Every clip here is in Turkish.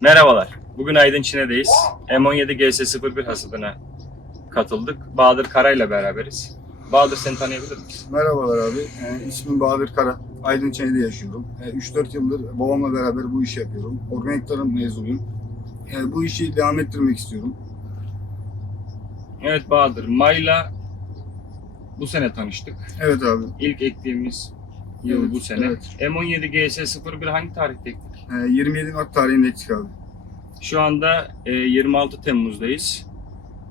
Merhabalar. Bugün Aydın Çin'edeyiz. M17 GS01 hasadına katıldık. Bahadır Kara ile beraberiz. Bahadır seni tanıyabilir misin? Merhabalar abi. Ee, ismim Bahadır Kara. Aydın Çayı'da yaşıyorum. Ee, 3-4 yıldır babamla beraber bu işi yapıyorum. Organik tarım mezunuyum. Ee, bu işi devam ettirmek istiyorum. Evet Bahadır. Mayla bu sene tanıştık. Evet abi. İlk ektiğimiz yıl Evet, bu sene. evet. M17 GS01 hangi tarihte ektik? Ee, 27 Mart tarihinde abi. Şu anda e, 26 Temmuz'dayız.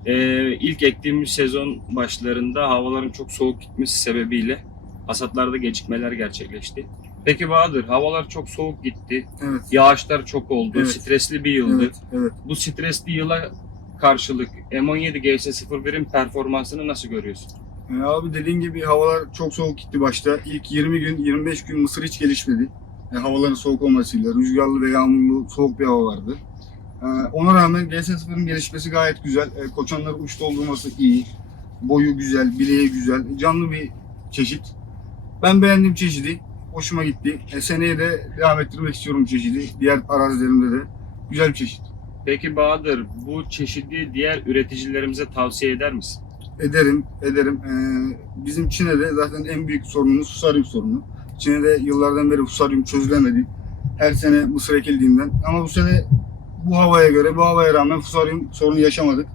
E, ilk ektiğimiz sezon başlarında havaların çok soğuk gitmesi sebebiyle hasatlarda gecikmeler gerçekleşti. Peki Bahadır, havalar çok soğuk gitti. Evet. Yağışlar çok oldu. Evet. Stresli bir yıldı. Evet. Evet. Bu stresli yıla karşılık M17 GS01'in performansını nasıl görüyorsun? Ee, abi dediğin gibi havalar çok soğuk gitti başta. İlk 20 gün, 25 gün Mısır hiç gelişmedi. Ee, havaların soğuk olmasıyla rüzgarlı ve yağmurlu soğuk bir hava vardı. Ee, ona rağmen GS0'ın gelişmesi gayet güzel. Ee, koçanları uç doldurması iyi. Boyu güzel, bileği güzel. Canlı bir çeşit. Ben beğendim çeşidi. Hoşuma gitti. E, seneye de devam ettirmek istiyorum çeşidi. Diğer arazilerimde de. Güzel bir çeşit. Peki Bahadır, bu çeşidi diğer üreticilerimize tavsiye eder misin? Ederim, ederim. Ee, bizim Çin'de zaten en büyük sorunumuz fusaryum sorunu. Çin'de yıllardan beri fusaryum çözülemedi. Her sene mısır ekildiğinden. Ama bu sene bu havaya göre, bu havaya rağmen fusaryum sorunu yaşamadık.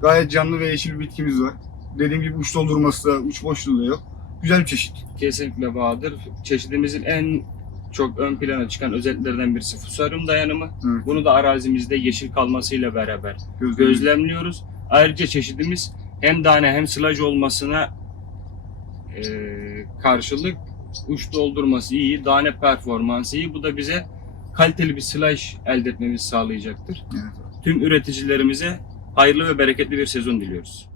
Gayet canlı ve yeşil bir bitkimiz var. Dediğim gibi uç doldurması da, uç boşluğu da yok. Güzel bir çeşit. Kesinlikle Bahadır. Çeşidimizin en çok ön plana çıkan özelliklerden birisi fusaryum dayanımı. Evet. Bunu da arazimizde yeşil kalmasıyla beraber Gözlemli. gözlemliyoruz. Ayrıca çeşidimiz hem tane hem sılaj olmasına e, karşılık uç doldurması iyi, tane performansı iyi. Bu da bize kaliteli bir sılaj elde etmemizi sağlayacaktır. Evet. Tüm üreticilerimize hayırlı ve bereketli bir sezon diliyoruz.